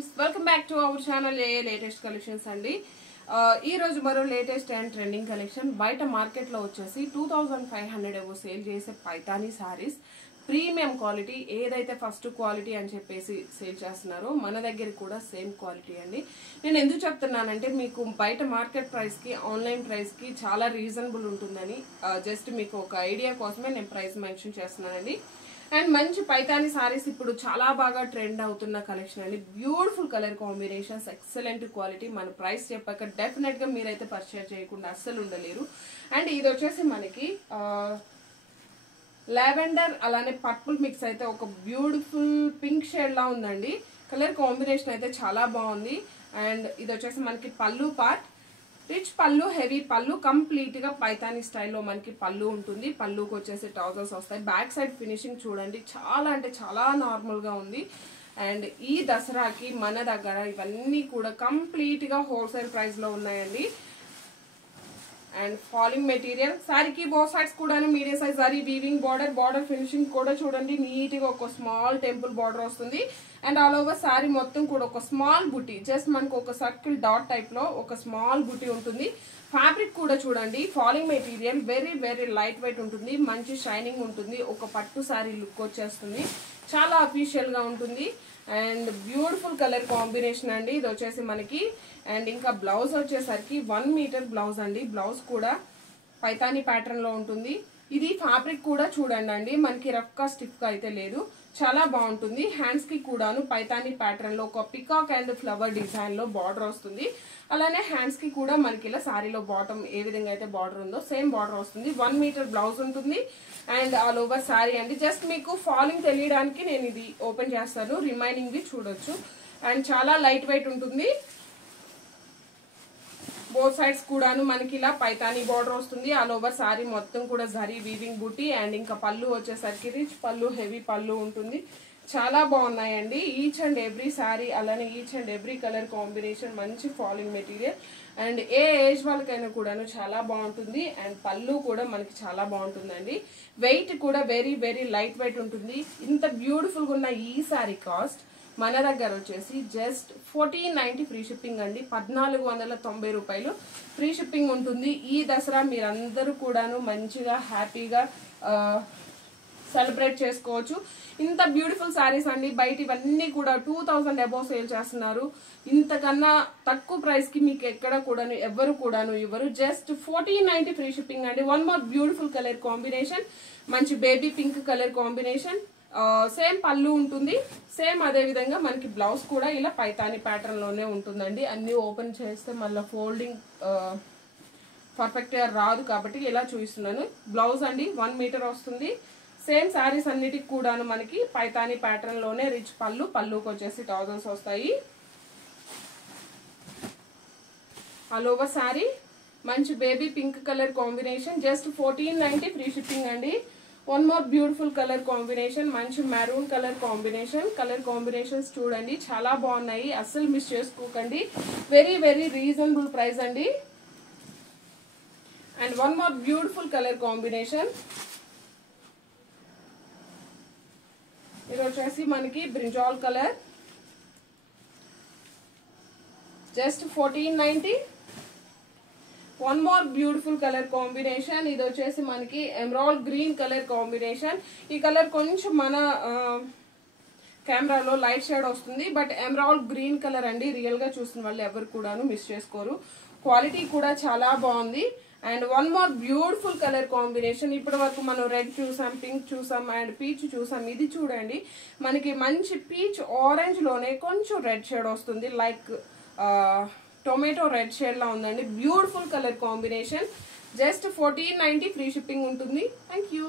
Friends welcome back to our channel A latest collections అండి. ఈ రోజు మరో లేటెస్ట్ అండ్ ట్రెండింగ్ కలెక్షన్ బయట మార్కెట్ లో వచ్చేసి 2500 ఏవో సేల్ చేసే పైతానీ సారీస్ ప్రీమియం క్వాలిటీ ఏదైతే ఫస్ట్ క్వాలిటీ అని చెప్పేసి సేల్ చేస్తున్నారో మన దగ్గర కూడా సేమ్ క్వాలిటీ అండి. నేను ఎందుకు చెప్తున్నానంటే మీకు బయట మార్కెట్ ప్రైస్ కి ఆన్లైన్ ప్రైస్ కి చాలా రీజనబుల్ ఉంటుందని జస్ట్ మీకు ఒక ఐడియా కోసమే నేను ప్రైస్ మెన్షన్ చేస్తున్నానండి. అండ్ మంచి పైతానీ సారీస్ ఇప్పుడు చాలా బాగా ట్రెండ్ అవుతున్న కలెక్షన్ అండి. Beautiful colour combinations, excellent quality. మన ప్రైస్ చెప్పాక డెఫినెట్ గా మీరైతే పర్చేజ్ చేయకుండా అస్సలు ఉండలేరు. అండ్ ఇది వచ్చేసి మనకి లావెండర్ అలానే పర్పుల్ మిక్స్ అయితే ఒక బ్యూటిఫుల్ పింక్ షేడ్ లా ఉందండి. కలర్ కాంబినేషన్ అయితే చాలా బాగుంది. అండ్ ఇది వచ్చేసి మనకి పళ్ళు పార్ట్, రిచ్ పళ్ళు, హెవీ పళ్ళు, కంప్లీట్ గా పైతానీ స్టైల్లో మనకి పళ్ళు ఉంటుంది. పళ్ళుకి వచ్చేసి ట్రౌజర్స్ వస్తాయి. బ్యాక్ సైడ్ ఫినిషింగ్ చూడండి, చాలా అంటే చాలా నార్మల్ గా ఉంది. అండ్ ఈ దసరాకి మన దగ్గర ఇవన్నీ కూడా కంప్లీట్ గా హోల్సేల్ ప్రైస్ లో ఉన్నాయండి. అండ్ ఫాలింగ్ మెటీరియల్, సారీకి బోత్ సైడ్స్ కూడా medium size sari weaving border finishing కూడా చూడండి నీట్ గా ఒక స్మాల్ టెంపుల్ బార్డర్ వస్తుంది. అండ్ ఆల్ ఓవర్ సారీ మొత్తం కూడా ఒక స్మాల్ బుటీ, జస్ట్ మనకు ఒక సర్కిల్ డాట్ టైప్ లో ఒక స్మాల్ బుటీ ఉంటుంది. ఫ్యాబ్రిక్ కూడా చూడండి falling material very very light weight ఉంటుంది, మంచి షైనింగ్ ఉంటుంది. ఒక పట్టు సారీ లుక్ వచ్చేస్తుంది, చాలా అఫీషియల్ గా ఉంటుంది. అండ్ బ్యూటిఫుల్ కలర్ కాంబినేషన్ అండి ఇది వచ్చేసి మనకి. అండ్ ఇంకా బ్లౌజ్ వచ్చేసరికి 1 మీటర్ బ్లౌజ్ అండి. బ్లౌజ్ కూడా పైతానీ ప్యాటర్న్ లో ఉంటుంది. ఇది ఫ్యాబ్రిక్ కూడా చూడండి అండి, మనకి రఫ్ గా స్టిఫ్ గా అయితే లేదు, చాలా బాగుంటుంది. హ్యాండ్స్ కి కూడాను పైతానీ ప్యాటర్న్ లో ఒక పికాక్ అండ్ ఫ్లవర్ డిజైన్ లో బార్డర్ వస్తుంది. అలానే హ్యాండ్స్ కి కూడా మనకి ఇలా సారీలో బాటమ్ ఏ విధంగా అయితే బార్డర్ ఉందో సేమ్ బార్డర్ వస్తుంది. 1 మీటర్ బ్లౌజ్ ఉంటుంది. అండ్ ఆల్ ఓవర్ సారీ అండి. జస్ట్ మీకు ఫాలింగ్ తెలియడానికి నేను ఇది ఓపెన్ చేస్తాను, రిమైనింగ్ వి చూడొచ్చు. అండ్ చాలా లైట్ వెయిట్ ఉంటుంది. బోత్ సైడ్స్ కూడాను మనకి ఇలా పైతానీ బార్డర్ వస్తుంది. ఆల్ ఓవర్ సారీ మొత్తం కూడా జరీ వీవింగ్ బూటీ. అండ్ ఇంకా పళ్ళు వచ్చేసరికి రిచ్ పళ్ళు, హెవీ పళ్ళు ఉంటుంది. చాలా బాగున్నాయండి ఈచ్ అండ్ ఎవ్రీ సారీ, అలానే each and every colour combination, మంచి falling material. And a age వాళ్ళకైనా కూడాను చాలా బాగుంటుంది. అండ్ పళ్ళు కూడా మనకి చాలా బాగుంటుందండి. వెయిట్ కూడా వెరీ వెరీ లైట్ వెయిట్ ఉంటుంది. ఇంత బ్యూటిఫుల్ గా ఉన్న ఈ సారీ కాస్ట్ మన దగ్గర వచ్చేసి జస్ట్ 1490 ఫ్రీ షిప్పింగ్ అండి. 1490 రూపాయలు ఫ్రీ షిప్పింగ్ ఉంటుంది. ఈ దసరా మీరందరూ కూడాను మంచిగా హ్యాపీగా సెలబ్రేట్ చేసుకోవచ్చు. ఇంత బ్యూటిఫుల్ సారీస్ అండి. బయట ఇవన్నీ కూడా 2000 అబౌవ్ సేల్ చేస్తున్నారు. ఇంతకన్నా తక్కువ ప్రైస్ కి మీకు ఎక్కడ కూడాను ఎవరు కూడాను ఇవ్వరు. జస్ట్ 1490 ఫ్రీ షిప్పింగ్ అండి. One more beautiful colour combination, మంచి baby pink colour combination. Same పళ్ళు ఉంటుంది, సేమ్ అదే విధంగా మనకి బ్లౌజ్ కూడా ఇలా పైతానీ ప్యాటర్న్ లోనే ఉంటుందండి. అన్ని ఓపెన్ చేస్తే మళ్ళీ ఫోల్డింగ్ పర్ఫెక్ట్ గా రాదు కాబట్టి ఇలా చూపిస్తున్నాను. బ్లౌజ్ అండి 1 మీటర్ వస్తుంది. సేమ్ శారీస్ అన్నిటికి కూడాను మనకి పైతానీ ప్యాటర్న్ లోనే రిచ్ పళ్ళు, పళ్ళుకి వచ్చేసి ట్రౌజర్స్ వస్తాయి. ఆల్ ఓవర్ శారీ మంచి baby pink colour combination, just 1490 free shipping అండి. One more beautiful colour combination, మంచి maroon colour combination. Colour combinations చూడండి చాలా బాగున్నాయి, అస్సలు మిస్ చేసుకోకండి. వెరీ వెరీ రీజనబుల్ ప్రైస్ అండి. And one more beautiful colour combination, ఇది వచ్చేసి మనకి brinjal colour, just 1490. One more beautiful colour combination, ఇది వచ్చేసి మనకి ఎమరాల్డ్ గ్రీన్ కలర్ కాంబినేషన్. ఈ కలర్ కొంచెం మన కెమెరాలో లైట్ షేడ్ వస్తుంది, బట్ ఎమరాల్డ్ గ్రీన్ కలర్ అండి. రియల్ గా చూసిన వాళ్ళు ఎవరు కూడాను మిస్ చేసుకోరు. క్వాలిటీ కూడా చాలా బాగుంది. And one more beautiful colour combination, ఇప్పటి వరకు మనం రెడ్ చూసాం, పింక్ చూసాం, అండ్ పీచ్ చూసాం. ఇది చూడండి మనకి మంచి పీచ్ ఆరెంజ్ లోనే కొంచెం రెడ్ షేడ్ వస్తుంది, లైక్ టొమాటో రెడ్ షేడ్ లా ఉందండి. Beautiful colour combination, just 1490 free shipping ఉంటుంది. Thank you.